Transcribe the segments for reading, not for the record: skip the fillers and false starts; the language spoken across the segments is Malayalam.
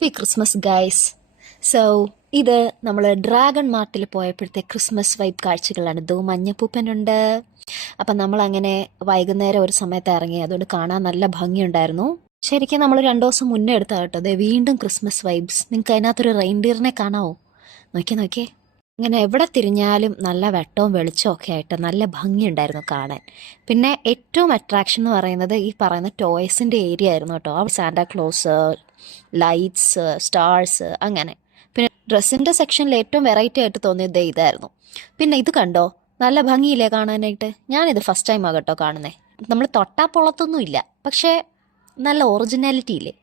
Happy Christmas guys. സോ ഇത് നമ്മൾ ഡ്രാഗൺ മാർട്ടിൽ പോയപ്പോഴത്തെ ക്രിസ്മസ് വൈബ് കാഴ്ചകളാണ്. ഇതോ മഞ്ഞപ്പൂപ്പനുണ്ട്. അപ്പം നമ്മളങ്ങനെ വൈകുന്നേരം ഒരു സമയത്ത് ഇറങ്ങി, അതുകൊണ്ട് കാണാൻ നല്ല ഭംഗിയുണ്ടായിരുന്നു. ശരിക്കും നമ്മൾ 2 ദിവസം മുന്നേ എടുത്താ കേട്ടോ. അതെ, വീണ്ടും ക്രിസ്മസ് വൈബ്സ്. നിങ്ങൾക്ക് അതിനകത്തൊരു റെയിൻഡിയറിനെ കാണാവോ? നോക്കിയേ. ഇങ്ങനെ എവിടെ തിരിഞ്ഞാലും നല്ല വെട്ടവും വെളിച്ചവും ഒക്കെ ആയിട്ട് നല്ല ഭംഗിയുണ്ടായിരുന്നു കാണാൻ. പിന്നെ ഏറ്റവും അട്രാക്ഷൻ എന്ന് പറയുന്നത് ഈ പറയുന്ന ടോയ്സിൻ്റെ ഏരിയ ആയിരുന്നു കേട്ടോ. അവിടെ സാന്റാക്ലോസ്, ലൈറ്റ്സ്, സ്റ്റാർസ്, അങ്ങനെ. പിന്നെ ഡ്രസ്സിൻ്റെ സെക്ഷനിൽ ഏറ്റവും വെറൈറ്റി ആയിട്ട് തോന്നിയത് ഇതായിരുന്നു. പിന്നെ ഇത് കണ്ടോ, നല്ല ഭംഗിയില്ലേ കാണാനായിട്ട്. ഞാനിത് ഫസ്റ്റ് ടൈം ആകട്ടോ കാണുന്നത്. നമ്മൾ തൊട്ടാ പൊളത്തൊന്നും ഇല്ല, പക്ഷേ നല്ല ഒറിജിനാലിറ്റി ഇല്ലേ.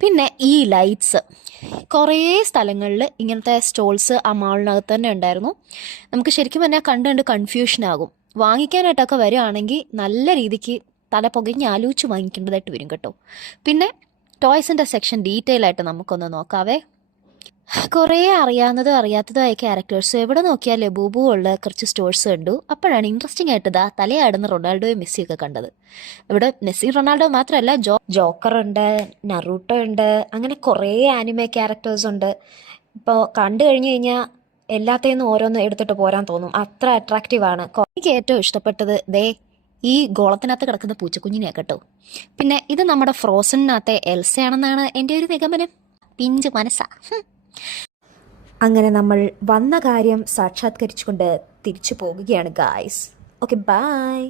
പിന്നെ ഈ ലൈറ്റ്സ്, കുറേ സ്ഥലങ്ങളിൽ ഇങ്ങനത്തെ സ്റ്റോൾസ് ആ മാളിനകത്ത് തന്നെ ഉണ്ടായിരുന്നു. നമുക്ക് ശരിക്കും പറഞ്ഞാൽ കണ്ട് കൺഫ്യൂഷൻ ആകും. വാങ്ങിക്കാനായിട്ടൊക്കെ വരികയാണെങ്കിൽ നല്ല രീതിക്ക് തല പുകഞ്ഞ് ആലോചിച്ച് വാങ്ങിക്കേണ്ടതായിട്ട് വരും കേട്ടോ. പിന്നെ ടോയ്സിൻ്റെ സെക്ഷൻ ഡീറ്റെയിൽ ആയിട്ട് നമുക്കൊന്ന് നോക്കാവേ. കുറേ അറിയാവുന്നതും അറിയാത്തതുമായ ക്യാരക്ടേഴ്സ് എവിടെ നോക്കിയാൽ ബൂബു ഉള്ള കുറച്ച് സ്റ്റോഴ്സ് കണ്ടു. അപ്പോഴാണ് ഇൻട്രസ്റ്റിംഗ് ആയിട്ട് തലയാടുന്ന റൊണാൾഡോയും മെസ്സിയൊക്കെ കണ്ടത്. ഇവിടെ മെസ്സി റൊണാൾഡോ മാത്രമല്ല, ജോക്കർ ഉണ്ട്, നറൂട്ടോ ഉണ്ട്, അങ്ങനെ കുറേ ആനിമേ ക്യാരക്ടേഴ്സ് ഉണ്ട്. ഇപ്പോൾ കണ്ടു കഴിഞ്ഞ് കഴിഞ്ഞാൽ എല്ലാത്തേന്നും ഓരോന്ന് എടുത്തിട്ട് പോരാൻ തോന്നും, അത്ര അട്രാക്റ്റീവാണ്. എനിക്ക് ഏറ്റവും ഇഷ്ടപ്പെട്ടത് ഈ ഗോളത്തിനകത്ത് കിടക്കുന്ന പൂച്ചക്കുഞ്ഞിനെ കേട്ടോ. പിന്നെ ഇത് നമ്മുടെ ഫ്രോസണിനകത്തെ എൽസയാണെന്നാണ് എൻ്റെ ഒരു നിഗമനം. പിഞ്ച് മനസ്സാ. അങ്ങനെ നമ്മൾ വന്ന കാര്യം സാക്ഷാത്കരിച്ചുകൊണ്ട് തിരിച്ചു പോകുകയാണ് ഗായ്സ്. Okay, by.